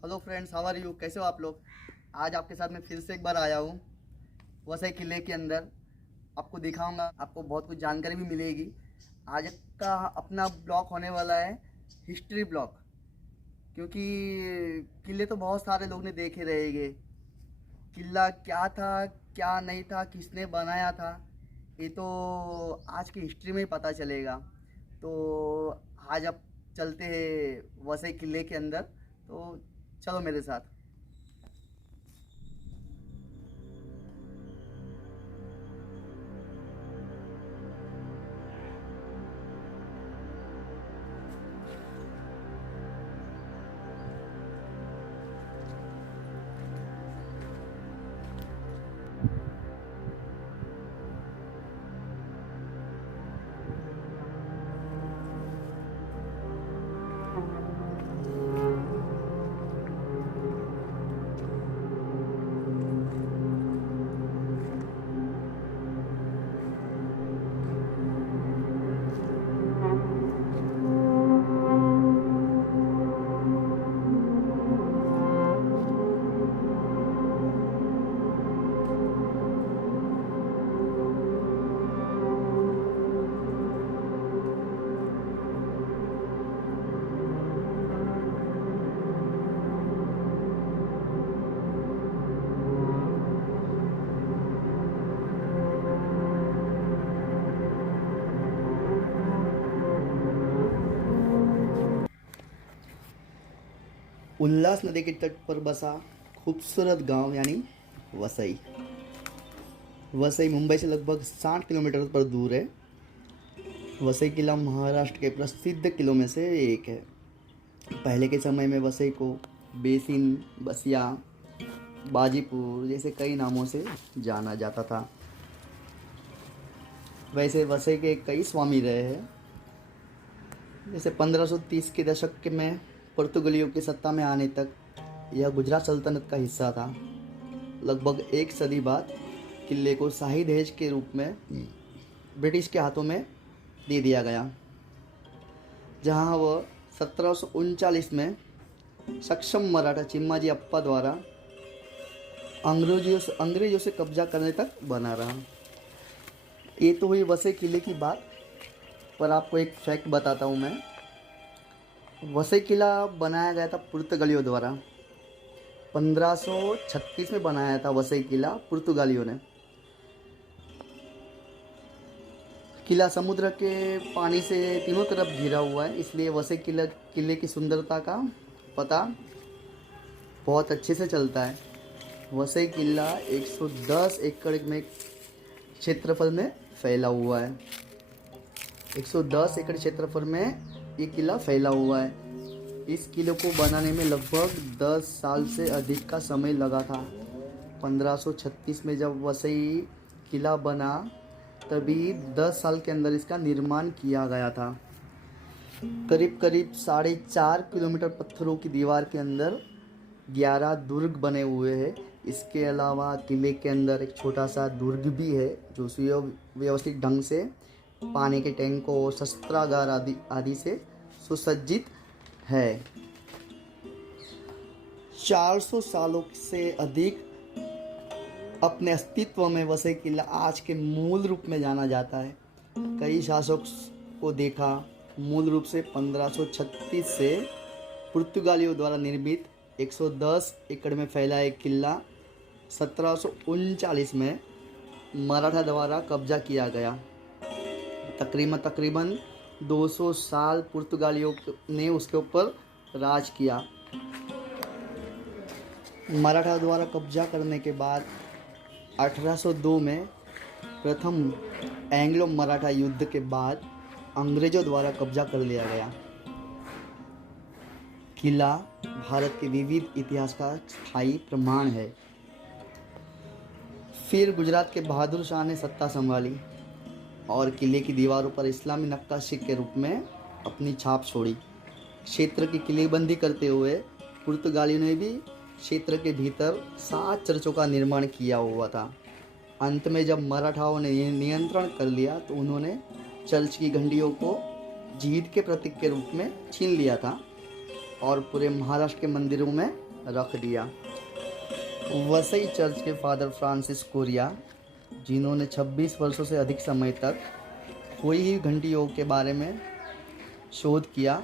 Hello friends, how are you? कैसे हो आप लोग? आज आपके साथ मैं फिर से एक बार आया हूँ वसई किले के अंदर। आपको दिखाऊंगा, आपको बहुत कुछ जानकारी भी मिलेगी। आज का अपना ब्लॉग होने वाला है हिस्ट्री ब्लॉग, क्योंकि किले तो बहुत सारे लोग ने देखे रहेंगे। किला क्या था, क्या नहीं था, किसने बनाया था, ये तो आज की हिस्ट्री में ही पता चलेगा। तो आज अब चलते हैं वसई किले के अंदर। तो चलो मेरे साथ। उल्लास नदी के तट पर बसा खूबसूरत गांव यानी वसई। वसई मुंबई से लगभग 60 किलोमीटर पर दूर है। वसई किला महाराष्ट्र के प्रसिद्ध किलों में से एक है। पहले के समय में वसई को बेसिन, बसिया, बाजीपुर जैसे कई नामों से जाना जाता था। वैसे वसई के कई स्वामी रहे हैं। जैसे 1530 के दशक के में पुर्तगालियों की सत्ता में आने तक यह गुजरात सल्तनत का हिस्सा था। लगभग एक सदी बाद किले को शाही दहेज के रूप में ब्रिटिश के हाथों में दे दिया गया, जहां वह 1739 में सक्षम मराठा चिम्माजी अप्पा द्वारा अंग्रेजों से कब्जा करने तक बना रहा। ये तो हुई वसई किले की बात। पर आपको एक फैक्ट बताता हूँ मैं। वसई किला बनाया गया था पुर्तगालियों द्वारा। 1536 में बनाया था वसई किला पुर्तगालियों ने। किला समुद्र के पानी से तीनों तरफ घिरा हुआ है, इसलिए वसई किले की सुंदरता का पता बहुत अच्छे से चलता है। वसई किला 110 एकड़ में क्षेत्रफल में फैला हुआ है। 110 एकड़ क्षेत्रफल में ये किला फैला हुआ है। इस किले को बनाने में लगभग 10 साल से अधिक का समय लगा था। 1536 में जब वसई किला बना, तभी 10 साल के अंदर इसका निर्माण किया गया था। करीब करीब 4.5 किलोमीटर पत्थरों की दीवार के अंदर 11 दुर्ग बने हुए हैं। इसके अलावा किले के अंदर एक छोटा सा दुर्ग भी है, जो सुव्यवस्थित ढंग से पानी के टैंकों, शस्त्रागार आदि से सुसज्जित है। 400 सालों से अधिक अपने अस्तित्व में वसई किला आज के मूल रूप में जाना जाता है। कई शासक को देखा। मूल रूप से 1536 से पुर्तगालियों द्वारा निर्मित 110 एकड़ में फैला एक किला 1739 में मराठा द्वारा कब्जा किया गया। तकरीबन 200 साल पुर्तगालियों ने उसके ऊपर राज किया। मराठा द्वारा कब्जा करने के बाद 1802 में प्रथम एंग्लो मराठा युद्ध के बाद अंग्रेजों द्वारा कब्जा कर लिया गया। किला भारत के विविध इतिहास का स्थायी प्रमाण है। फिर गुजरात के बहादुर शाह ने सत्ता संभाली और किले की दीवारों पर इस्लामी नक्काशी के रूप में अपनी छाप छोड़ी। क्षेत्र की किलेबंदी करते हुए पुर्तगालियों ने भी क्षेत्र के भीतर 7 चर्चों का निर्माण किया हुआ था। अंत में जब मराठाओं ने नियंत्रण कर लिया, तो उन्होंने चर्च की घंटियों को जीत के प्रतीक के रूप में छीन लिया था और पूरे महाराष्ट्र के मंदिरों में रख दिया। वसई चर्च के फादर फ्रांसिस कोरिया, जिन्होंने 26 वर्षों से अधिक समय तक कोई ही घंटी योग के बारे में शोध किया,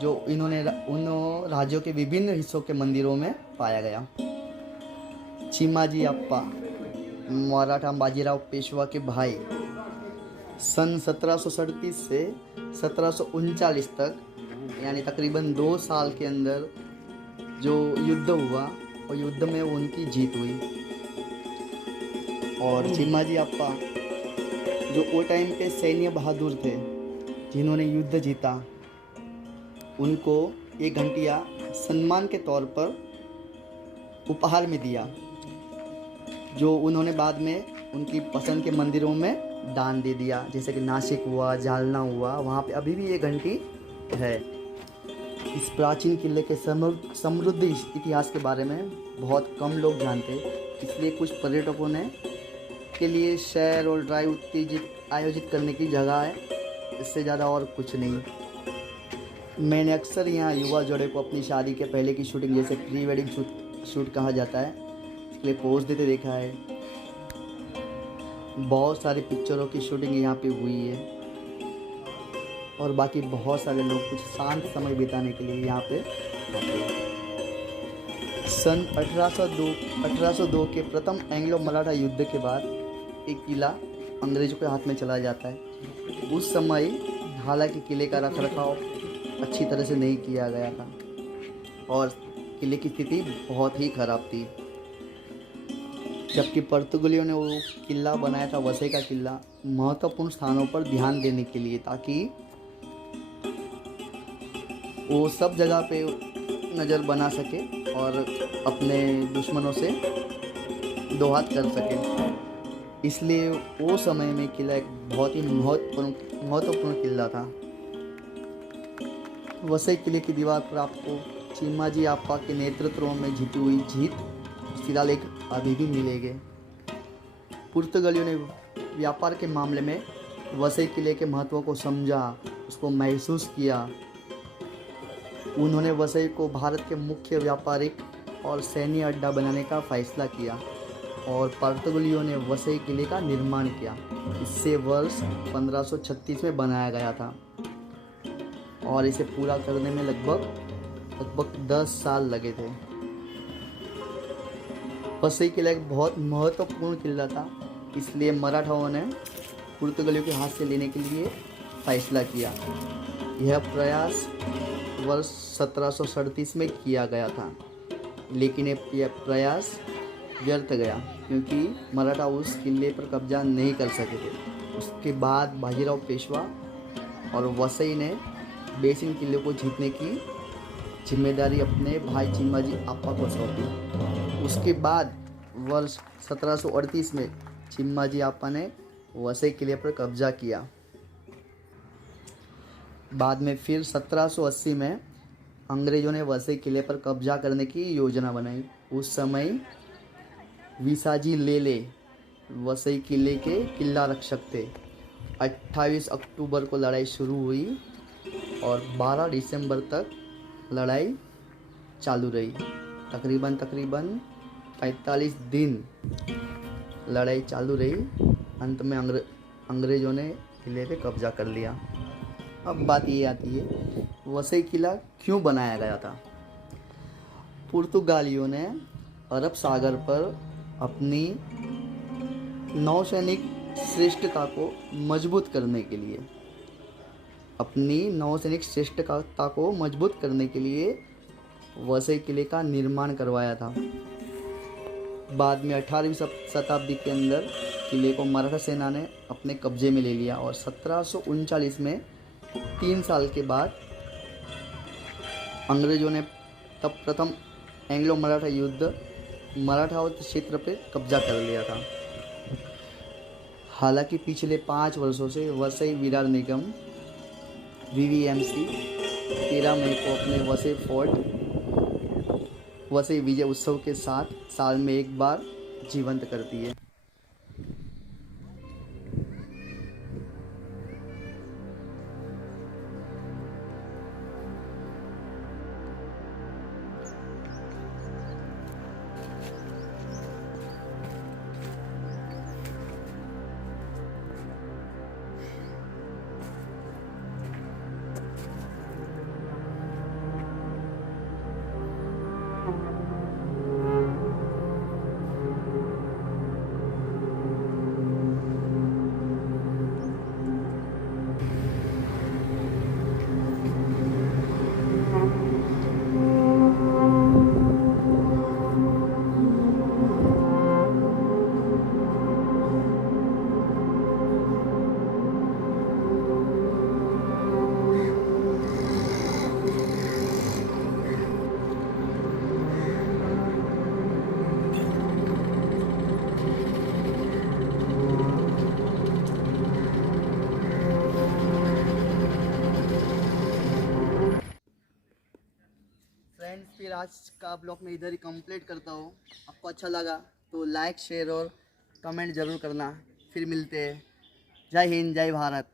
जो इन्होंने उन राज्यों के विभिन्न हिस्सों के मंदिरों में पाया गया। चिमाजी अप्पा, मराठा बाजीराव पेशवा के भाई, सन 1737 से 1739 तक, यानी तकरीबन 2 साल के अंदर जो युद्ध हुआ और युद्ध में उनकी जीत हुई। और चिमाजी अप्पा जो वो टाइम पे सैन्य बहादुर थे, जिन्होंने युद्ध जीता, उनको एक घंटिया सम्मान के तौर पर उपहार में दिया, जो उन्होंने बाद में उनकी पसंद के मंदिरों में दान दे दिया, जैसे कि नासिक हुआ, जालना हुआ, वहाँ पे अभी भी ये घंटी है। इस प्राचीन किले के समृद्ध इतिहास के बारे में बहुत कम लोग जानते, इसलिए कुछ पर्यटकों ने के लिए सैर और ड्राइव उत्तेजित आयोजित करने की जगह है, इससे ज़्यादा और कुछ नहीं। मैंने अक्सर यहाँ युवा जोड़े को अपनी शादी के पहले की शूटिंग, जैसे प्री वेडिंग शूट कहा जाता है, इसके लिए पोज देते देखा है। बहुत सारी पिक्चरों की शूटिंग यहाँ पे हुई है और बाकी बहुत सारे लोग कुछ शांत समय बिताने के लिए यहाँ पे आते हैं। सन 1802 के प्रथम एंग्लो मराठा युद्ध के बाद एक किला अंग्रेजों के हाथ में चला जाता है। उस समय हालांकि किले का रखरखाव अच्छी तरह से नहीं किया गया था और किले की स्थिति बहुत ही खराब थी, जबकि पुर्तगालियों ने वो किला बनाया था, वसई का किला, महत्वपूर्ण स्थानों पर ध्यान देने के लिए, ताकि वो सब जगह पे नज़र बना सके और अपने दुश्मनों से दो हाथ कर सके। इसलिए वो समय में किला एक बहुत ही महत्वपूर्ण किला था। वसई किले की दीवार पर आपको चिमाजी अप्पा के नेतृत्व में जीती हुई शिलालेख अभी भी मिलेंगे। पुर्तगालियों ने व्यापार के मामले में वसई किले के महत्व को समझा, उसको महसूस किया। उन्होंने वसई को भारत के मुख्य व्यापारिक और सैन्य अड्डा बनाने का फैसला किया और पुर्तगालियों ने वसई किले का निर्माण किया। इसे वर्ष 1536 में बनाया गया था और इसे पूरा करने में लगभग 10 साल लगे थे। वसई किला एक बहुत महत्वपूर्ण किला था, इसलिए मराठाओं ने पुर्तगालियों के हाथ से लेने के लिए फैसला किया। यह प्रयास वर्ष 1737 में किया गया था, लेकिन यह प्रयास व्यर्थ गया क्योंकि मराठा उस किले पर कब्जा नहीं कर सके थे। उसके बाद बाजीराव पेशवा और वसई ने बेसिन किले को जीतने की जिम्मेदारी अपने भाई चिमाजी अप्पा को सौंपी। उसके बाद वर्ष 1738 में चिमाजी अप्पा ने वसई किले पर कब्जा किया। बाद में फिर 1780 में अंग्रेज़ों ने वसई किले पर कब्जा करने की योजना बनाई। उस समय विसाजी लेले वसई किले के किला रक्षक थे। 28 अक्टूबर को लड़ाई शुरू हुई और 12 दिसंबर तक लड़ाई चालू रही। तकरीबन 45 दिन लड़ाई चालू रही। अंत में अंग्रेज़ों ने किले पे कब्जा कर लिया। अब बात ये आती है, वसई किला क्यों बनाया गया था? पुर्तगालियों ने अरब सागर पर अपनी नौसैनिक श्रेष्ठता को मजबूत करने के लिए वसई किले का निर्माण करवाया था। बाद में 18वीं शताब्दी के अंदर किले को मराठा सेना ने अपने कब्जे में ले लिया और 1739 में 3 साल के बाद अंग्रेज़ों ने तब प्रथम एंग्लो मराठा युद्ध मराठा क्षेत्र पर कब्जा कर लिया था। हालांकि पिछले 5 वर्षों से वसई विरार निगम VVMC 13 मई को अपने वसई फोर्ट वसई विजय उत्सव के साथ साल में एक बार जीवंत करती है। आज का ब्लॉग मैं इधर ही कंप्लीट करता हूँ। आपको अच्छा लगा तो लाइक शेयर और कमेंट ज़रूर करना। फिर मिलते हैं। जय हिंद, जय भारत।